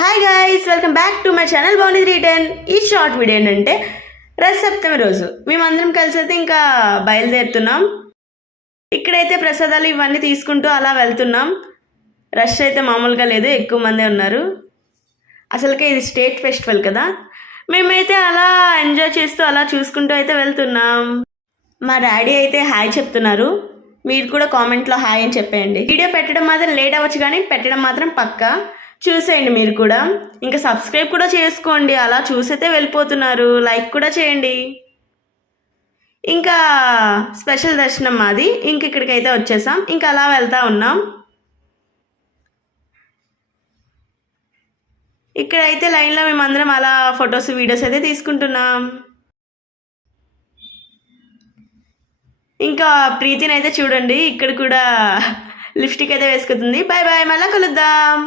Hi guys, welcome back to my channel బాగుంది return. ఈ short video ఏంటంటే రథసప్తమి రోజు మేమందరం కలిసి అయితే ఇంకా బయలుదేరుతున్నాం. ఇక్కడైతే ప్రసాదాలు ఇవన్నీ తీసుకుంటూ అలా వెళ్తున్నాం. రష్ అయితే మామూలుగా లేదు, ఎక్కువ మందే ఉన్నారు. అసలుకే ఇది స్టేట్ ఫెస్టివల్ కదా, మేమైతే అలా ఎంజాయ్ చేస్తూ అలా చూసుకుంటూ అయితే వెళ్తున్నాం. మా డాడీ అయితే హాయ్ చెప్తున్నారు, మీరు కూడా కామెంట్లో హాయ్ అని చెప్పేయండి. వీడియో పెట్టడం మాత్రం లేట్ అవ్వచ్చు కానీ పెట్టడం మాత్రం పక్కా చూసేయండి. మీరు కూడా ఇంకా సబ్స్క్రైబ్ కూడా చేసుకోండి. అలా చూసైతే వెళ్ళిపోతున్నారు, లైక్ కూడా చేయండి. ఇంకా స్పెషల్ దర్శనం మాది. ఇంక ఇక్కడికైతే వచ్చేసాం, ఇంకా అలా వెళ్తూ ఉన్నాం. ఇక్కడైతే లైన్లో మేమందరం అలా ఫొటోస్ వీడియోస్ అయితే తీసుకుంటున్నాం. ఇంకా ప్రీతిని అయితే చూడండి, ఇక్కడ కూడా లిప్స్టిక్ అయితే వేసుకుంటుంది. బాయ్ బాయ్, మళ్ళీ కలుద్దాం.